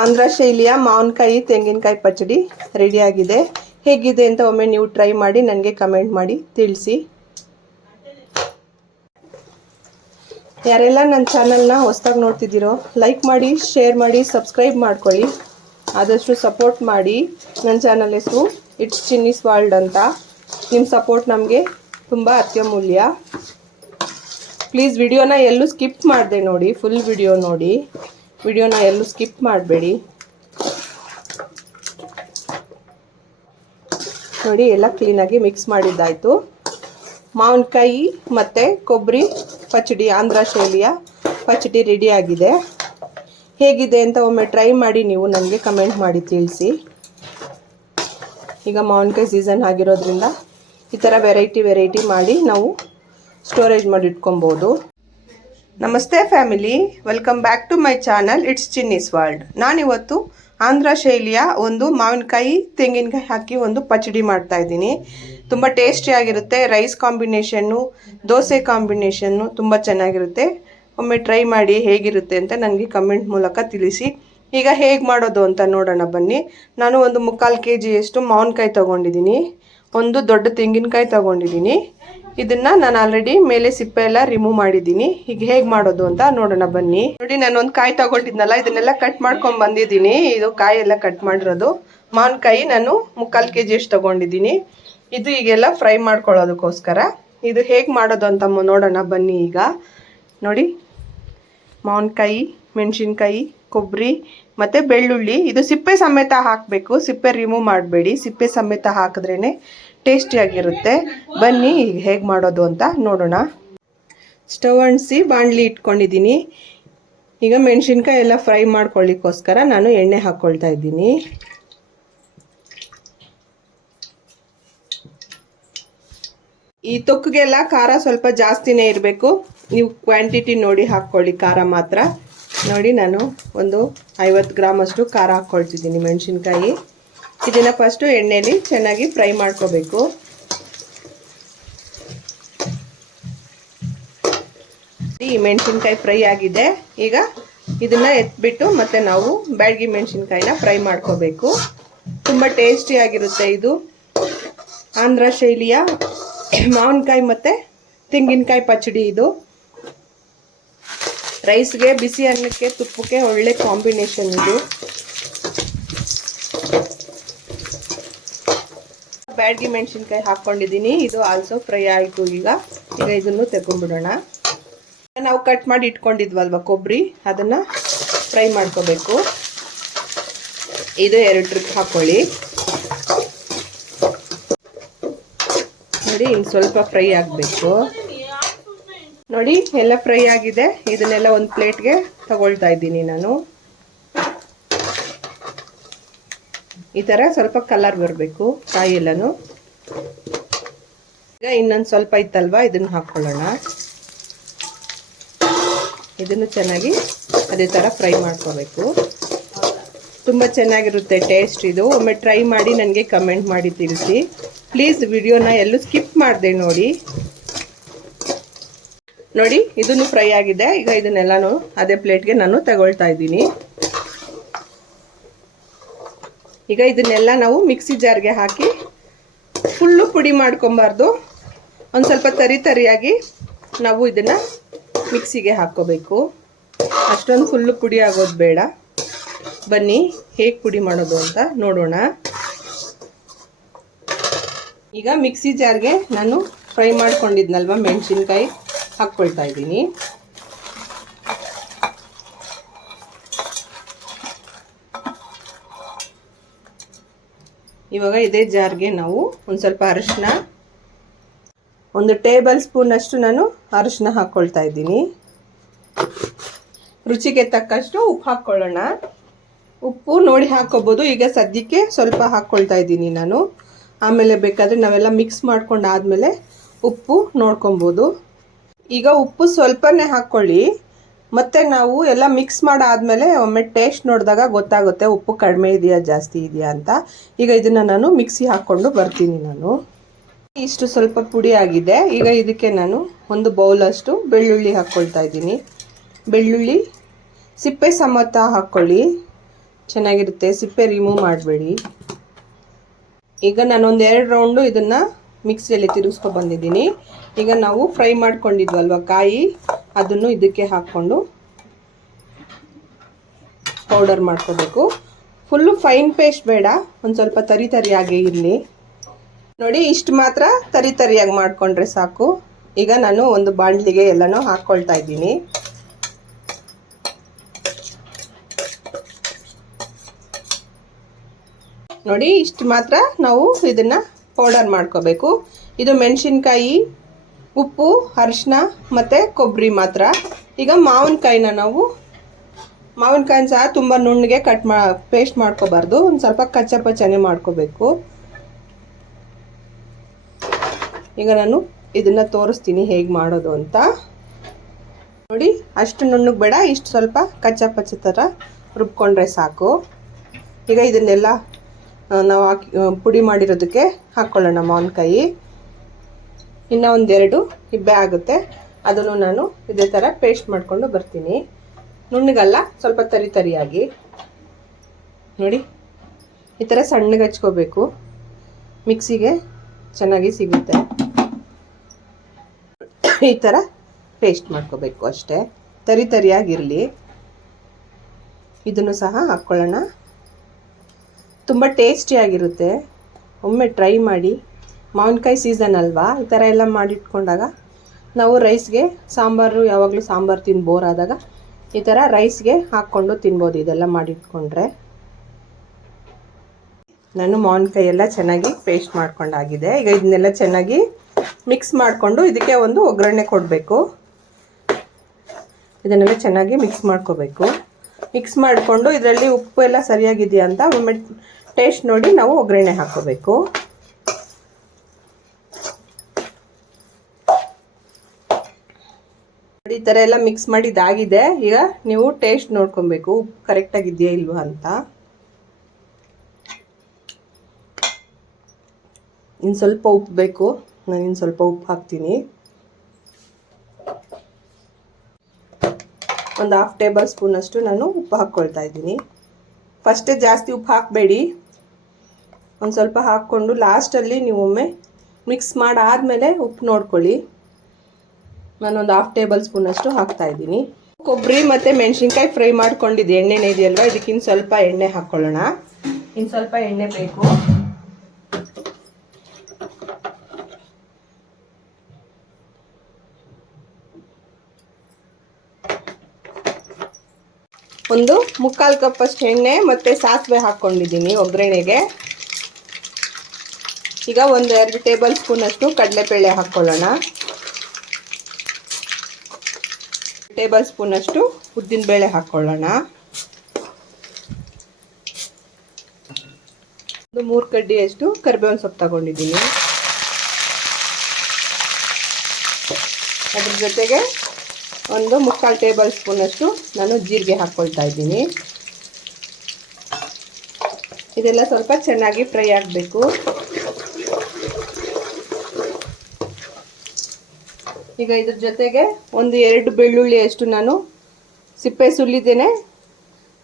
ಆಂಧ್ರ ಶೈಲಿಯ ಮಾವಿನಕಾಯಿ, ತೆಂಗಿನಕಾಯಿ ಪಚಡಿ ರೆಡಿಯಾಗಿದೆ ಹೇಗಿದೆ ಅಂತ ಒಮ್ಮೆ ನೀವು ಟ್ರೈ ಮಾಡಿ, ನನಗೆ ಕಮೆಂಟ್ ಮಾಡಿ, ತಿಳಿಸಿ. ಯಾರೆಲ್ಲ ನನ್ನ ಚಾನಲ್ನ ಹೊಸ್ದಾಗಿ ನೋಡ್ತಿದ್ದೀರೋ ಲೈಕ್ ಮಾಡಿ ಶೇರ್ ಮಾಡಿ ಸಬ್ಸ್ಕ್ರೈಬ್ ಮಾಡ್ಕೊಳ್ಳಿ. ಆದಷ್ಟು ಸಪೋರ್ಟ್ ಮಾಡಿ. ನನ್ನ ಚಾನಲ್ ಹೆಸರು ಇಟ್ಸ್ ಚಿನ್ನಿಸ್ ವರ್ಲ್ಡ್ ಅಂತ. ನಿಮ್ಮ ಸಪೋರ್ಟ್ ನಮಗೆ ತುಂಬ ಅತ್ಯಮೂಲ್ಯ. ಪ್ಲೀಸ್ ವಿಡಿಯೋನ ಎಲ್ಲೂ ಸ್ಕಿಪ್ ಮಾಡಿದೆ ನೋಡಿ ಫುಲ್ ವಿಡಿಯೋ ನೋಡಿ. ವಿಡಿಯೋನ ಎಲ್ಲೂ ಸ್ಕಿಪ್ ಮಾಡಬೇಡಿ. ನೋಡಿ, ಎಲ್ಲ ಕ್ಲೀನಾಗಿ ಮಿಕ್ಸ್ ಮಾಡಿದ್ದಾಯಿತು. ಮಾವಿನಕಾಯಿ ಮತ್ತು ಕೊಬ್ಬರಿ ಪಚಡಿ, ಆಂಧ್ರ ಶೈಲಿಯ ಪಚಡಿ ರೆಡಿಯಾಗಿದೆ ಹೇಗಿದೆ ಅಂತ ಒಮ್ಮೆ ಟ್ರೈ ಮಾಡಿ ನೀವು ನನಗೆ ಕಮೆಂಟ್ ಮಾಡಿ ತಿಳಿಸಿ. ಈಗ ಮಾವಿನಕಾಯಿ ಸೀಸನ್ ಆಗಿರೋದ್ರಿಂದ ಈ ಥರ ವೆರೈಟಿ ವೆರೈಟಿ ಮಾಡಿ ನಾವು ಸ್ಟೋರೇಜ್ ಮಾಡಿ ಇಟ್ಕೊಬೋದು ನಮಸ್ತೆ family, welcome back to my channel it's Chinni's world ನಾನಿವತ್ತು ಆಂಧ್ರ ಶೈಲಿಯ ಒಂದು ಮಾವಿನಕಾಯಿ ತೆಂಗಿನಕಾಯಿ ಹಾಕಿ ಒಂದು ಪಚಡಿ ಮಾಡ್ತಾ ಇದ್ದೀನಿ. ತುಂಬ ಟೇಸ್ಟಿಯಾಗಿರುತ್ತೆ ರೈಸ್ ಕಾಂಬಿನೇಷನ್ನು ದೋಸೆ ಕಾಂಬಿನೇಷನ್ನು ತುಂಬ ಚೆನ್ನಾಗಿರುತ್ತೆ. ಒಮ್ಮೆ ಟ್ರೈ ಮಾಡಿ ಹೇಗಿರುತ್ತೆ ಅಂತ ನನಗೆ ಕಮೆಂಟ್ ಮೂಲಕ ತಿಳಿಸಿ. ಈಗ ಹೇಗೆ ಮಾಡೋದು ಅಂತ ನೋಡೋಣ ಬನ್ನಿ. ನಾನು ಒಂದು ಮುಕ್ಕಾಲು ಕೆ ಜಿಯಷ್ಟು ಮಾವಿನಕಾಯಿ ತೊಗೊಂಡಿದ್ದೀನಿ. ಒಂದು ದೊಡ್ಡ ತೆಂಗಿನಕಾಯಿ ತೊಗೊಂಡಿದ್ದೀನಿ. ಇದನ್ನ ನಾನು ಆಲ್ರೆಡಿ ಮೇಲೆ ಸಿಪ್ಪೆ ಎಲ್ಲ ರಿಮೂವ್ ಮಾಡಿದ್ದೀನಿ. ಈಗ ಹೇಗೆ ಮಾಡೋದು ಅಂತ ನೋಡೋಣ ಬನ್ನಿ. ನೋಡಿ ನಾನು ಒಂದು ಕಾಯಿ ತಗೊಂಡಿದ್ನಲ್ಲ, ಇದನ್ನೆಲ್ಲ ಕಟ್ ಮಾಡ್ಕೊಂಡು ಬಂದಿದ್ದೀನಿ. ಇದು ಕಾಯಿ ಎಲ್ಲ ಕಟ್ ಮಾಡಿರೋದು. ಮಾವಿನಕಾಯಿ ನಾನು ಮುಕ್ಕಾಲು ಕೆ ಜಿ ಅಷ್ಟು ತಗೊಂಡಿದ್ದೀನಿ. ಇದು ಈಗೆಲ್ಲ ಫ್ರೈ ಮಾಡ್ಕೊಳ್ಳೋದಕ್ಕೋಸ್ಕರ. ಇದು ಹೇಗೆ ಮಾಡೋದು ಅಂತ ನೋಡೋಣ ಬನ್ನಿ ಈಗ. ನೋಡಿ ಮಾವಿನಕಾಯಿ ಮೆಣಸಿನ್ಕಾಯಿ ಕೊಬ್ಬರಿ ಮತ್ತು ಬೆಳ್ಳುಳ್ಳಿ. ಇದು ಸಿಪ್ಪೆ ಸಮೇತ ಹಾಕಬೇಕು. ಸಿಪ್ಪೆ ರಿಮೂವ್ ಮಾಡಬೇಡಿ. ಸಿಪ್ಪೆ ಸಮೇತ ಹಾಕಿದ್ರೇ ಟೇಸ್ಟಿಯಾಗಿರುತ್ತೆ. ಬನ್ನಿ ಈಗ ಹೇಗೆ ಮಾಡೋದು ಅಂತ ನೋಡೋಣ. ಸ್ಟವ್ ಅಣಿಸಿ ಬಾಣಲಿ ಇಟ್ಕೊಂಡಿದ್ದೀನಿ. ಈಗ ಮೆಣಸಿನ್ಕಾಯಿ ಎಲ್ಲ ಫ್ರೈ ಮಾಡ್ಕೊಳ್ಳಿಕ್ಕೋಸ್ಕರ ನಾನು ಎಣ್ಣೆ ಹಾಕ್ಕೊಳ್ತಾ ಇದ್ದೀನಿ. ಈ ತೊಕ್ಕಿಗೆಲ್ಲ ಖಾರ ಸ್ವಲ್ಪ ಜಾಸ್ತಿನೇ ಇರಬೇಕು. ನೀವು ಕ್ವಾಂಟಿಟಿ ನೋಡಿ ಹಾಕ್ಕೊಳ್ಳಿ ಖಾರ ಮಾತ್ರ. ನೋಡಿ ನಾನು ಒಂದು ಐವತ್ತು ಗ್ರಾಮಷ್ಟು ಖಾರ ಹಾಕ್ಕೊಳ್ತಿದ್ದೀನಿ ಮೆಣಸಿನ್ಕಾಯಿ. ಇದನ್ನು ಫಸ್ಟು ಎಣ್ಣೆಯಲ್ಲಿ ಚೆನ್ನಾಗಿ ಫ್ರೈ ಮಾಡ್ಕೋಬೇಕು. ಈ ಮೆಣಸಿನ್ಕಾಯಿ ಫ್ರೈ ಆಗಿದೆ. ಈಗ ಇದನ್ನ ಎತ್ಬಿಟ್ಟು ಮತ್ತೆ ನಾವು ಬ್ಯಾಡಗಿ ಮೆಣಸಿನ್ಕಾಯಿನ ಫ್ರೈ ಮಾಡ್ಕೋಬೇಕು. ತುಂಬ ಟೇಸ್ಟಿಯಾಗಿರುತ್ತೆ ಇದು. ಆಂಧ್ರ ಶೈಲಿಯ ಮಾವಿನಕಾಯಿ ಮತ್ತು ತೆಂಗಿನಕಾಯಿ ಪಚಡಿ ಇದು. ರೈಸ್ಗೆ ಬಿಸಿ ಅನ್ನಕ್ಕೆ ತುಪ್ಪಕ್ಕೆ ಒಳ್ಳೆ ಕಾಂಬಿನೇಷನ್ ಇದು. ಬ್ಯಾಡಗಿ ಮೆಣಸಿನ್ಕಾಯಿ ಹಾಕ್ಕೊಂಡಿದ್ದೀನಿ ಇದು ಆಲ್ಸೋ ಫ್ರೈ ಆಯಿತು ಈಗ. ಈಗ ಇದನ್ನು ತೆಕೊಂಡ್ಬಿಡೋಣ ನಾವು ಕಟ್ ಮಾಡಿ ಇಟ್ಕೊಂಡಿದ್ವಲ್ವ ಕೊಬ್ಬರಿ? ಅದನ್ನು ಫ್ರೈ ಮಾಡ್ಕೋಬೇಕು. ಇದು ಎರಡು ಟ್ರಿಪ್ ಹಾಕ್ಕೊಳ್ಳಿ ನೋಡಿ, ಇನ್ನು ಸ್ವಲ್ಪ ಫ್ರೈ ಆಗಬೇಕು. ನೋಡಿ, ಎಲ್ಲ ಫ್ರೈ ಆಗಿದೆ. ಇದನ್ನೆಲ್ಲ ಒಂದು ಪ್ಲೇಟ್ಗೆ ತಗೊಳ್ತಾ ಇದ್ದೀನಿ ನಾನು. ಈ ಥರ ಸ್ವಲ್ಪ ಕಲರ್ ಬರಬೇಕು, ಕಾಯಿ ಎಲ್ಲನೂ. ಈಗ ಇನ್ನೊಂದು ಸ್ವಲ್ಪ ಇತ್ತಲ್ವಾ, ಇದನ್ನು ಹಾಕ್ಕೊಳ್ಳೋಣ ಇದನ್ನು ಚೆನ್ನಾಗಿ ಅದೇ ಥರ ಫ್ರೈ ಮಾಡ್ಕೋಬೇಕು. ತುಂಬ ಚೆನ್ನಾಗಿರುತ್ತೆ ಟೇಸ್ಟ್ ಇದು. ಒಮ್ಮೆ ಟ್ರೈ ಮಾಡಿ ನನಗೆ ಕಮೆಂಟ್ ಮಾಡಿ ತಿಳಿಸಿ. ಪ್ಲೀಸ್ ವಿಡಿಯೋನ ಎಲ್ಲೂ ಸ್ಕಿಪ್ ಮಾಡಿದೆ ನೋಡಿ. ನೋಡಿ ಇದನ್ನು ಫ್ರೈ ಆಗಿದೆ. ಈಗ ಇದನ್ನೆಲ್ಲನೂ ಅದೇ ಪ್ಲೇಟ್ಗೆ ನಾನು ತಗೊಳ್ತಾ ಇದ್ದೀನಿ. ಈಗ ಇದನ್ನೆಲ್ಲ ನಾವು ಮಿಕ್ಸಿ ಜಾರ್ಗೆ ಹಾಕಿ ಫುಲ್ಲು ಪುಡಿ ಮಾಡ್ಕೊಬಾರ್ದು. ಒಂದು ಸ್ವಲ್ಪ ತರಿ ತರಿಯಾಗಿ ನಾವು ಇದನ್ನು ಮಿಕ್ಸಿಗೆ ಹಾಕ್ಕೋಬೇಕು. ಅಷ್ಟೊಂದು ಫುಲ್ಲು ಪುಡಿ ಆಗೋದು ಬೇಡ. ಬನ್ನಿ, ಹೇಗೆ ಪುಡಿ ಮಾಡೋದು ಅಂತ ನೋಡೋಣ. ಈಗ ಮಿಕ್ಸಿ ಜಾರ್ಗೆ ನಾನು ಫ್ರೈ ಮಾಡ್ಕೊಂಡಿದ್ನಲ್ವ ಮೆಣಸಿನ್ಕಾಯಿ ಹಾಕ್ಕೊಳ್ತಾ ಇದ್ದೀನಿ. ಇವಾಗ ಇದೇ ಜಾರ್ಗೆ ನಾವು ಒಂದು ಸ್ವಲ್ಪ ಅರಿಶಿನ ಒಂದು ಟೇಬಲ್ ಸ್ಪೂನಷ್ಟು ನಾನು ಅರಿಶಿನ ಹಾಕ್ಕೊಳ್ತಾ ಇದ್ದೀನಿ. ರುಚಿಗೆ ತಕ್ಕಷ್ಟು ಉಪ್ಪು ಹಾಕ್ಕೊಳ್ಳೋಣ ಉಪ್ಪು ನೋಡಿ ಹಾಕ್ಕೋಬೋದು ಈಗ ಸದ್ಯಕ್ಕೆ ಸ್ವಲ್ಪ ಹಾಕ್ಕೊಳ್ತಾ ಇದ್ದೀನಿ ನಾನು. ಆಮೇಲೆ ಬೇಕಾದರೆ ನಾವೆಲ್ಲ ಮಿಕ್ಸ್ ಮಾಡ್ಕೊಂಡು ಆದಮೇಲೆ ಉಪ್ಪು ನೋಡ್ಕೊಬೋದು. ಈಗ ಉಪ್ಪು ಸ್ವಲ್ಪನೇ ಹಾಕ್ಕೊಳ್ಳಿ ಮತ್ತು ನಾವು ಎಲ್ಲ ಮಿಕ್ಸ್ ಮಾಡಾದ್ಮೇಲೆ ಒಮ್ಮೆ ಟೇಸ್ಟ್ ನೋಡಿದಾಗ ಗೊತ್ತಾಗುತ್ತೆ ಉಪ್ಪು ಕಡಿಮೆ ಇದೆಯಾ, ಜಾಸ್ತಿ ಇದೆಯಾ ಅಂತ. ಈಗ ಇದನ್ನು ನಾನು ಮಿಕ್ಸಿ ಹಾಕ್ಕೊಂಡು ಬರ್ತೀನಿ ನಾನು. ಇಷ್ಟು ಸ್ವಲ್ಪ ಪುಡಿ ಆಗಿದೆ. ಈಗ ಇದಕ್ಕೆ ನಾನು ಒಂದು ಬೌಲಷ್ಟು ಬೆಳ್ಳುಳ್ಳಿ ಹಾಕ್ಕೊಳ್ತಾ ಇದ್ದೀನಿ. ಬೆಳ್ಳುಳ್ಳಿ, ಸಿಪ್ಪೆ ಸಮೇತ ಹಾಕ್ಕೊಳ್ಳಿ ಚೆನ್ನಾಗಿರುತ್ತೆ. ಸಿಪ್ಪೆ ರಿಮೂವ್ ಮಾಡಬೇಡಿ. ಈಗ ನಾನೊಂದು ಎರಡು ರೌಂಡು ಇದನ್ನು ಮಿಕ್ಸಿಯಲ್ಲಿ ತಿರುಗಿಸ್ಕೊ ಬಂದಿದ್ದೀನಿ. ಈಗ ನಾವು ಫ್ರೈ ಮಾಡ್ಕೊಂಡಿದ್ವಲ್ವ, ಕಾಯಿ? ಅದನ್ನು ಇದಕ್ಕೆ ಹಾಕ್ಕೊಂಡು ಪೌಡರ್ ಮಾಡ್ಕೋಬೇಕು. ಫುಲ್ಲು ಫೈನ್ ಪೇಸ್ಟ್ ಬೇಡ. ಒಂದು ಸ್ವಲ್ಪ ತರಿ ತರಿಯಾಗಿ ಇರಲಿ. ನೋಡಿ, ಇಷ್ಟು ಮಾತ್ರ ತರಿ ತರಿಯಾಗಿ ಮಾಡಿಕೊಂಡ್ರೆ ಸಾಕು. ಈಗ ನಾನು ಒಂದು ಬಾಣಲಿಗೆ ಎಲ್ಲನೂ ಹಾಕ್ಕೊಳ್ತಾ ಇದ್ದೀನಿ. ನೋಡಿ, ಇಷ್ಟು ಮಾತ್ರ ನಾವು ಇದನ್ನು ಪೌಡರ್ ಮಾಡ್ಕೋಬೇಕು. ಇದು ಮೆಣಸಿನ್ಕಾಯಿ ಉಪ್ಪು ಅರಿಶಿನ ಮತ್ತು ಕೊಬ್ಬರಿ ಮಾತ್ರ. ಈಗ ಮಾವಿನಕಾಯಿನ ನಾವು ಮಾವಿನಕಾಯಿನ ಸಹ ತುಂಬ ನುಣ್ಣಗೆ ಕಟ್ ಮಾ ಪೇಸ್ಟ್ ಮಾಡ್ಕೋಬಾರ್ದು. ಒಂದು ಸ್ವಲ್ಪ ಕಚ್ಚ ಪಚ್ಚನೆ ಮಾಡ್ಕೋಬೇಕು. ಈಗ ನಾನು ಇದನ್ನು ತೋರಿಸ್ತೀನಿ ಹೇಗೆ ಮಾಡೋದು ಅಂತ. ನೋಡಿ, ಅಷ್ಟು ನುಣ್ಣಗೆ ಬೇಡ, ಇಷ್ಟು ಸ್ವಲ್ಪ ಕಚ್ಚ ಪಚ್ಚ ಥರ ರುಬ್ಕೊಂಡ್ರೆ ಸಾಕು. ಈಗ ಇದನ್ನೆಲ್ಲ ನಾವು ಹಾಕಿ ಪುಡಿ ಮಾಡಿರೋದಕ್ಕೆ ಹಾಕ್ಕೊಳ್ಳೋಣ ಮಾವಿನಕಾಯಿ. ಇನ್ನೂ ಒಂದೆರಡು ಇಬ್ಬೆ ಆಗುತ್ತೆ. ಅದನ್ನು ನಾನು ಇದೇ ಥರ ಪೇಸ್ಟ್ ಮಾಡಿಕೊಂಡು ಬರ್ತೀನಿ. ನುಣ್ಣಗಲ್ಲ, ಸ್ವಲ್ಪ ತರಿ ತರಿಯಾಗಿ. ನೋಡಿ, ಈ ಥರ ಸಣ್ಣಗೆ ಹಚ್ಕೋಬೇಕು. ಮಿಕ್ಸಿಗೆ ಚೆನ್ನಾಗಿ ಸಿಗುತ್ತೆ. ಈ ಥರ ಪೇಸ್ಟ್ ಮಾಡ್ಕೋಬೇಕು ಅಷ್ಟೇ. ತರಿ ತರಿಯಾಗಿರಲಿ. ಇದನ್ನು ಸಹ ಹಾಕ್ಕೊಳ್ಳೋಣ ತುಂಬ ಟೇಸ್ಟಿಯಾಗಿರುತ್ತೆ ಒಮ್ಮೆ ಟ್ರೈ ಮಾಡಿ. ಮಾವಿನಕಾಯಿ ಸೀಸನ್ ಅಲ್ವಾ? ಈ ಥರ ಎಲ್ಲ ಮಾಡಿಟ್ಕೊಂಡಾಗ ನಾವು ರೈಸ್ಗೆ ಸಾಂಬಾರು, ಯಾವಾಗಲೂ ಸಾಂಬಾರು ತಿಂದು ಬೋರ್ ಆದಾಗ ಈ ಥರ ರೈಸ್ಗೆ ಹಾಕ್ಕೊಂಡು ತಿನ್ಬೋದು. ಇದೆಲ್ಲ ಮಾಡಿಟ್ಕೊಂಡ್ರೆ. ನಾನು ಮಾವಿನಕಾಯಿ ಎಲ್ಲ ಚೆನ್ನಾಗಿ ಪೇಸ್ಟ್ ಮಾಡ್ಕೊಂಡಾಗಿದೆ. ಈಗ ಇದನ್ನೆಲ್ಲ ಚೆನ್ನಾಗಿ ಮಿಕ್ಸ್ ಮಾಡಿಕೊಂಡು ಇದಕ್ಕೆ ಒಂದು ಒಗ್ಗರಣೆ ಕೊಡಬೇಕು. ಇದನ್ನೆಲ್ಲ ಚೆನ್ನಾಗಿ ಮಿಕ್ಸ್ ಮಾಡ್ಕೋಬೇಕು. ಮಿಕ್ಸ್ ಮಾಡಿಕೊಂಡು ಇದರಲ್ಲಿ ಉಪ್ಪು ಎಲ್ಲ ಸರಿಯಾಗಿದೆಯಾ ಅಂತ ಒಮ್ಮೆ ಟೇಸ್ಟ್ ನೋಡಿ ನಾವು ಒಗ್ಗರಣೆ ಹಾಕೋಬೇಕು ಈ ಥರ ಎಲ್ಲ ಮಿಕ್ಸ್ ಮಾಡಿ ಇದಾಗಿದೆ. ಈಗ ನೀವು ಟೇಸ್ಟ್ ನೋಡ್ಕೊಬೇಕು. ಉಪ್ಪು ಕರೆಕ್ಟಾಗಿದೆಯಾ ಇಲ್ವಾ ಅಂತ. ಇನ್ನು ಸ್ವಲ್ಪ ಉಪ್ಪು ಬೇಕು. ನಾನು ಇನ್ನು ಸ್ವಲ್ಪ ಉಪ್ಪು ಹಾಕ್ತೀನಿ. ಒಂದು ಹಾಫ್ ಟೇಬಲ್ ಸ್ಪೂನಷ್ಟು ನಾನು ಉಪ್ಪು ಹಾಕ್ಕೊಳ್ತಾ ಇದ್ದೀನಿ. ಫಸ್ಟೇ ಜಾಸ್ತಿ ಉಪ್ಪು ಹಾಕಬೇಡಿ. ಒಂದು ಸ್ವಲ್ಪ ಹಾಕ್ಕೊಂಡು ಲಾಸ್ಟಲ್ಲಿ ನೀವೊಮ್ಮೆ ಮಿಕ್ಸ್ ಮಾಡಾದಮೇಲೆ ಉಪ್ಪು ನೋಡ್ಕೊಳ್ಳಿ. ನಾನೊಂದು ಹಾಫ್ ಟೇಬಲ್ ಸ್ಪೂನ್ ಅಷ್ಟು ಹಾಕ್ತಾ ಇದ್ದೀನಿ. ಕೊಬ್ಬರಿ ಮತ್ತು ಮೆಣಸಿನ್ಕಾಯಿ ಫ್ರೈ ಮಾಡ್ಕೊಂಡಿದ್ದು. ಎಣ್ಣೆನೇ ಇದೆಯಲ್ವ? ಇದಕ್ಕಿಂತ ಸ್ವಲ್ಪ ಎಣ್ಣೆ ಹಾಕ್ಕೊಳ್ಳೋಣ ಇನ್ನು ಸ್ವಲ್ಪ ಎಣ್ಣೆ ಬೇಕು. ಒಂದು ಮುಕ್ಕಾಲು ಕಪ್ಪಷ್ಟು ಎಣ್ಣೆ ಮತ್ತು ಸಾಸಿವೆ ಹಾಕ್ಕೊಂಡಿದ್ದೀನಿ ಒಗ್ಗರಣೆಗೆ. ಈಗ ಒಂದು ಎರಡು ಟೇಬಲ್ ಸ್ಪೂನಷ್ಟು ಕಡಲೆಬೇಳೆ ಹಾಕ್ಕೊಳ್ಳೋಣ ಟೇಬಲ್ ಸ್ಪೂನಷ್ಟು ಉದ್ದಿನಬೇಳೆ ಹಾಕ್ಕೊಳ್ಳೋಣ ಒಂದು ಮೂರು ಕಡ್ಡಿಯಷ್ಟು ಕರಿಬೇವಿನ ಸೊಪ್ಪು ತಗೊಂಡಿದ್ದೀನಿ. ಅದ್ರ ಜೊತೆಗೆ ಒಂದು ಮುಕ್ಕಾಲು ಟೇಬಲ್ ಸ್ಪೂನಷ್ಟು ನಾನು ಜೀರಿಗೆ ಹಾಕ್ಕೊಳ್ತಾ ಇದ್ದೀನಿ. ಇದೆಲ್ಲ ಸ್ವಲ್ಪ ಚೆನ್ನಾಗಿ ಫ್ರೈ ಆಗಬೇಕು. ಈಗ ಇದ್ರ ಜೊತೆಗೆ ಒಂದು ಎರಡು ಬೆಳ್ಳುಳ್ಳಿ ಅಷ್ಟು ನಾನು ಸಿಪ್ಪೆ ಸುಲಿದೇನೆ.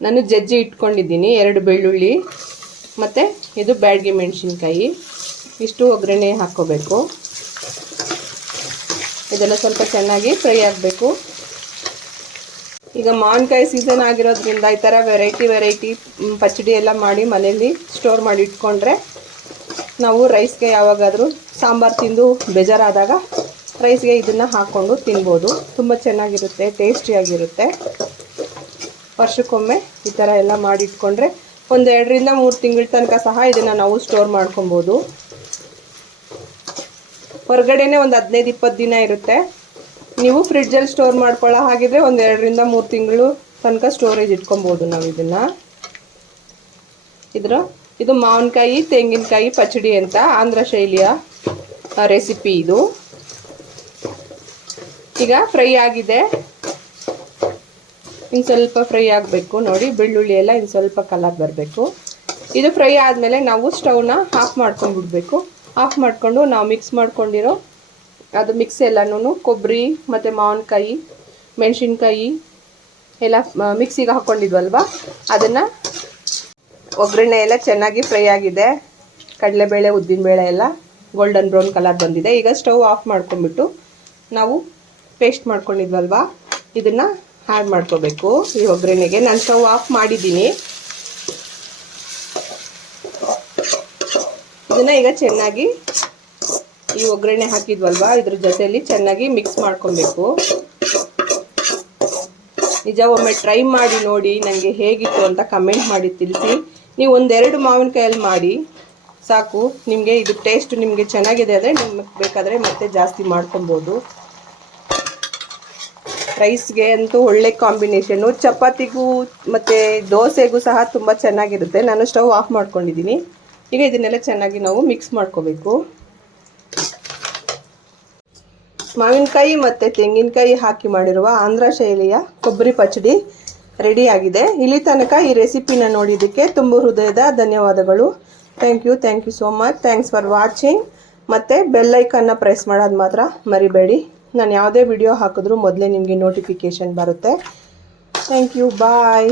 ನಾನು ಜಜ್ಜಿ ಇಟ್ಕೊಂಡಿದ್ದೀನಿ ಎರಡು ಬೆಳ್ಳುಳ್ಳಿ. ಮತ್ತು ಇದು ಬ್ಯಾಡ್ಗೆ ಮೆಣಸಿನ್ಕಾಯಿ. ಇಷ್ಟು ಒಗ್ಗರಣೆ ಹಾಕ್ಕೋಬೇಕು. ಇದೆಲ್ಲ ಸ್ವಲ್ಪ ಚೆನ್ನಾಗಿ ಫ್ರೈ ಆಗಬೇಕು. ಈಗ ಮಾವಿನಕಾಯಿ ಸೀಸನ್ ಆಗಿರೋದ್ರಿಂದ ಈ ಥರ ವೆರೈಟಿ ವೆರೈಟಿ ಪಚ್ಚಡಿ ಎಲ್ಲ ಮಾಡಿ ಮನೆಯಲ್ಲಿ ಸ್ಟೋರ್ ಮಾಡಿ ಇಟ್ಕೊಂಡ್ರೆ ನಾವು ರೈಸ್ಗೆ ಯಾವಾಗಾದರೂ ಸಾಂಬಾರು ತಿಂದು ಬೇಜಾರಾದಾಗ ರೈಸ್ಗೆ ಇದನ್ನು ಹಾಕ್ಕೊಂಡು ತಿನ್ಬೋದು. ತುಂಬ ಚೆನ್ನಾಗಿರುತ್ತೆ, ಟೇಸ್ಟಿಯಾಗಿರುತ್ತೆ. ವರ್ಷಕ್ಕೊಮ್ಮೆ ಈ ಥರ ಎಲ್ಲ ಮಾಡಿ ಇಟ್ಕೊಂಡ್ರೆ ಒಂದು ಎರಡರಿಂದ ಮೂರು ತಿಂಗಳ ತನಕ ಸಹ ಇದನ್ನು ನಾವು ಸ್ಟೋರ್ ಮಾಡ್ಕೊಬೋದು. ಹೊರಗಡೆನೇ ಒಂದು ಹದಿನೈದು, ಇಪ್ಪತ್ತು ದಿನ ಇರುತ್ತೆ. ನೀವು ಫ್ರಿಡ್ಜಲ್ಲಿ ಸ್ಟೋರ್ ಮಾಡ್ಕೊಳ್ಳೋ ಹಾಗಿದ್ರೆ ಒಂದು ಎರಡರಿಂದ ಮೂರು ತಿಂಗಳು ತನಕ ಸ್ಟೋರೇಜ್ ಇಟ್ಕೊಬೋದು ನಾವು ಇದನ್ನು. ಇದರ, ಇದು ಮಾವಿನಕಾಯಿ, ತೆಂಗಿನಕಾಯಿ, ಪಚಡಿ ಅಂತ ಆಂಧ್ರ ಶೈಲಿಯ ರೆಸಿಪಿ ಇದು. ಈಗ ಫ್ರೈ ಆಗಿದೆ. ಇನ್ನು ಸ್ವಲ್ಪ ಫ್ರೈ ಆಗಬೇಕು ನೋಡಿ, ಬೆಳ್ಳುಳ್ಳಿ ಎಲ್ಲ ಇನ್ನು ಸ್ವಲ್ಪ ಕಲರ್ ಬರಬೇಕು. ಇದು ಫ್ರೈ ಆದಮೇಲೆ ನಾವು ಸ್ಟವ್ನ ಆಫ್ ಮಾಡ್ಕೊಂಡ್ಬಿಡ್ಬೇಕು ಆಫ್ ಮಾಡಿಕೊಂಡು ನಾವು ಮಿಕ್ಸ್ ಮಾಡ್ಕೊಂಡಿರೋ ಅದು ಮಿಕ್ಸ್ ಎಲ್ಲನೂ ಕೊಬ್ಬರಿ ಮತ್ತು ಮಾವಿನಕಾಯಿ, ಮೆಣಸಿನ್ಕಾಯಿ ಎಲ್ಲ ಮಿಕ್ಸಿಗೆ ಹಾಕ್ಕೊಂಡಿದ್ವಲ್ವ ಅದನ್ನು ಒಗ್ಗರಣೆ ಎಲ್ಲ ಚೆನ್ನಾಗಿ ಫ್ರೈ ಆಗಿದೆ. ಕಡಲೆಬೇಳೆ, ಉದ್ದಿನಬೇಳೆ ಎಲ್ಲ ಗೋಲ್ಡನ್ ಬ್ರೌನ್ ಕಲರ್ ಬಂದಿದೆ. ಈಗ ಸ್ಟವ್ ಆಫ್ ಮಾಡ್ಕೊಂಡ್ಬಿಟ್ಟು ನಾವು ಪೇಸ್ಟ್ ಮಾಡ್ಕೊಂಡಿದ್ವಲ್ವಾ? ಇದನ್ನು ಆ್ಯಡ್ ಮಾಡ್ಕೋಬೇಕು. ಈ ಒಗ್ಗರಣೆಗೆ ನಾನು ಸ್ಟವ್ ಆಫ್ ಮಾಡಿದ್ದೀನಿ. ಇದನ್ನು ಈಗ ಚೆನ್ನಾಗಿ ಈ ಒಗ್ಗರಣೆ ಹಾಕಿದ್ವಲ್ವಾ? ಇದ್ರ ಜೊತೆಯಲ್ಲಿ ಚೆನ್ನಾಗಿ ಮಿಕ್ಸ್ ಮಾಡ್ಕೊಬೇಕು. ನಿಜ ಒಮ್ಮೆ ಟ್ರೈ ಮಾಡಿ ನೋಡಿ ನನಗೆ ಹೇಗಿತ್ತು ಅಂತ ಕಮೆಂಟ್ ಮಾಡಿ ತಿಳಿಸಿ. ನೀವು ಒಂದೆರಡು ಮಾವಿನಕಾಯಲ್ಲಿ ಮಾಡಿ, ಸಾಕು. ನಿಮಗೆ ಇದು ಟೇಸ್ಟ್ ನಿಮಗೆ ಚೆನ್ನಾಗಿದೆ ಅಂದರೆ ನಿಮ್ಗೆ ಬೇಕಾದರೆ ಮತ್ತೆ ಜಾಸ್ತಿ ಮಾಡ್ಕೊಬೋದು. ರೈಸ್ಗೆ ಅಂತೂ ಒಳ್ಳೆ ಕಾಂಬಿನೇಷನ್ನು, ಚಪಾತಿಗೂ ಮತ್ತು ದೋಸೆಗೂ ಸಹ ತುಂಬ ಚೆನ್ನಾಗಿರುತ್ತೆ. ನಾನು ಸ್ಟವ್ ಆಫ್ ಮಾಡ್ಕೊಂಡಿದ್ದೀನಿ. ಈಗ ಇದನ್ನೆಲ್ಲ ಚೆನ್ನಾಗಿ ನಾವು ಮಿಕ್ಸ್ ಮಾಡ್ಕೋಬೇಕು. ಮಾವಿನಕಾಯಿ ಮತ್ತು ತೆಂಗಿನಕಾಯಿ ಹಾಕಿ ಮಾಡಿರುವ ಆಂಧ್ರ ಶೈಲಿಯ ಕೊಬ್ಬರಿ ಪಚಡಿ ರೆಡಿಯಾಗಿದೆ ಇಲ್ಲಿ ತನಕ ಈ ರೆಸಿಪಿನ ನೋಡಿದ್ದಕ್ಕೆ ತುಂಬ ಹೃದಯದ ಧನ್ಯವಾದಗಳು. Thank you thank you so much. Thanks for watching. ಮತ್ತು ಬೆಲ್ಲೈಕನ್ನ ಪ್ರೆಸ್ ಮಾಡೋದು ಮಾತ್ರ ಮರಿಬೇಡಿ. ನಾನು ಯಾವುದೇ ವಿಡಿಯೋ ಹಾಕಿದ್ರೂ ಮೊದಲೇ ನಿಮಗೆ ನೋಟಿಫಿಕೇಷನ್ ಬರುತ್ತೆ. Thank you bye